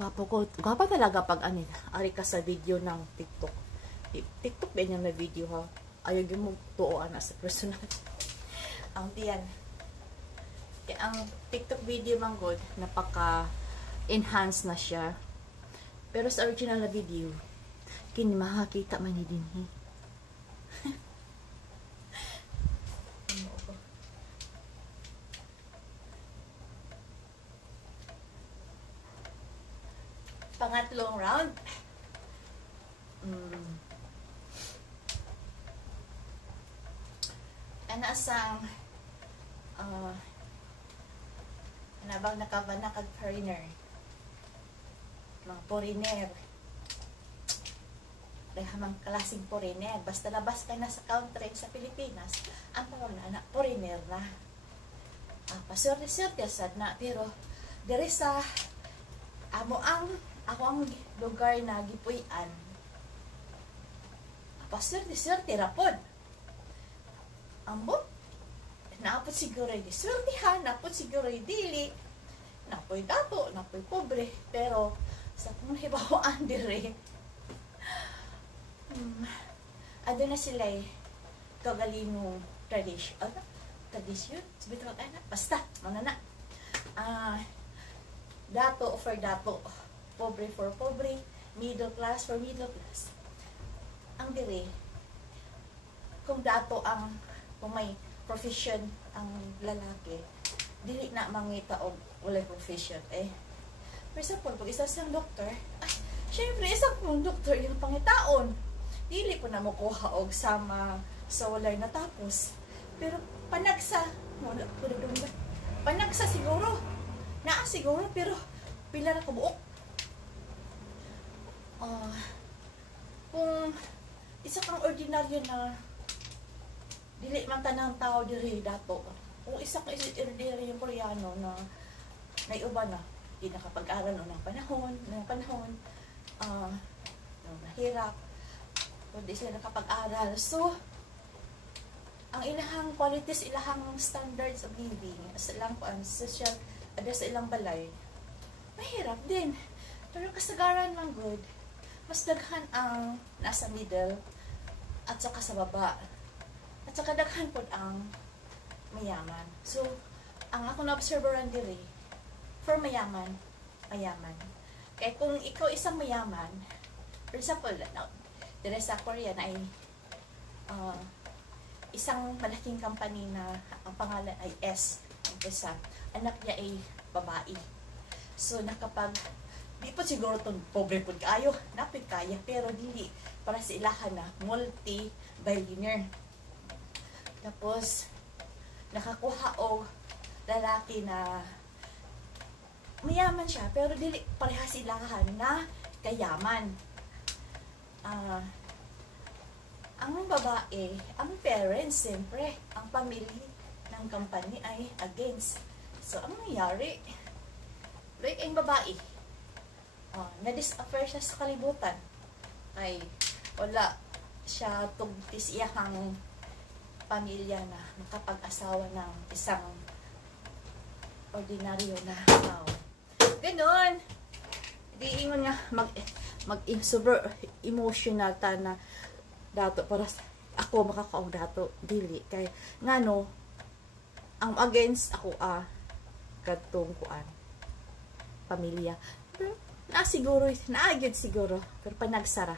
Gwapo ko. Gwapa talaga pag ari ka sa video ng TikTok. TikTok din yung may video ha. Ayaw yung mo tuoan sa personal. Ang tiyan. Kaya ang TikTok video man good, napaka-enhance na siya. Pero sa original na video, kini makakita man ni din. Pangatlong round. Anasang nabang nakabanakag foreigner. Mga foreigner. Hamang klaseng foreigner. Basta labas ka na sa country sa Pilipinas, ang tawag na foreigner na. Pasur-sur sad na, pero diri sa ako ang lugar na gipuy-an. Pasur-sur tirapod. Ambot. Naapot siguro yung surtihan, naapot siguro yung dili, napoy dato, napoy pobre, pero sa kung hibawaan dire, ano na sila kagalinong tradisyon, sabihin ko basta, manana, dato for dato, pobre for pobre, middle class for middle class. Ang dire, kung dato kung may profession ang lalaki, dili na mangita og walay profession. For example, pag isa siyang doktor, syempre isa pong doktor yung pangitaon. Dili po na mo kuha og sama sa walay natapos. Pero panagsa siguro. Naa siguro, pero pila na kabuok. Kung isa kang ordinaryo na dili man tanang tao diri dato. Kung isa ka ordinaryo yung Koreano na naiuban na, di nakapag-aral ng panahon, nahirap, hindi sila nakapag-aral. So, ang ilahang qualities, ilahang standards of living, sa ilang social, sa ilang balay, mahirap din. Pero kasagaran lang good, mas daghan ang nasa middle, at saka sa baba. At saka daghan po ang mayaman. So, ang ako na-observeran diri, for mayaman. Kaya kung ikaw isang mayaman, for example, diri sa Korea na ay isang malaking company na ang pangalan ay S. Ang isa, anak niya ay babae. So, di po siguro itong pobre po kayo, napit kaya, pero dili para sa ilahan na multi-billionaire. Tapos, nakakuha o lalaki na mayaman siya, pero dili parehas ilahan na kayaman. Ang babae, ang parents, siyempre, ang pamilya ng company ay against. So, ang nangyari, like ang babae, na-disappear siya sa kalibutan. Ay, wala siya tugtis iyahang pamilya na makapag-asawa ng isang ordinaryo na tao. Ganon. Di ingon nga super emotional ta na dato para ako makakaong dato dili kay ngano ang against ako kadtong kuan pamilya. Pero na siguro pero panagsara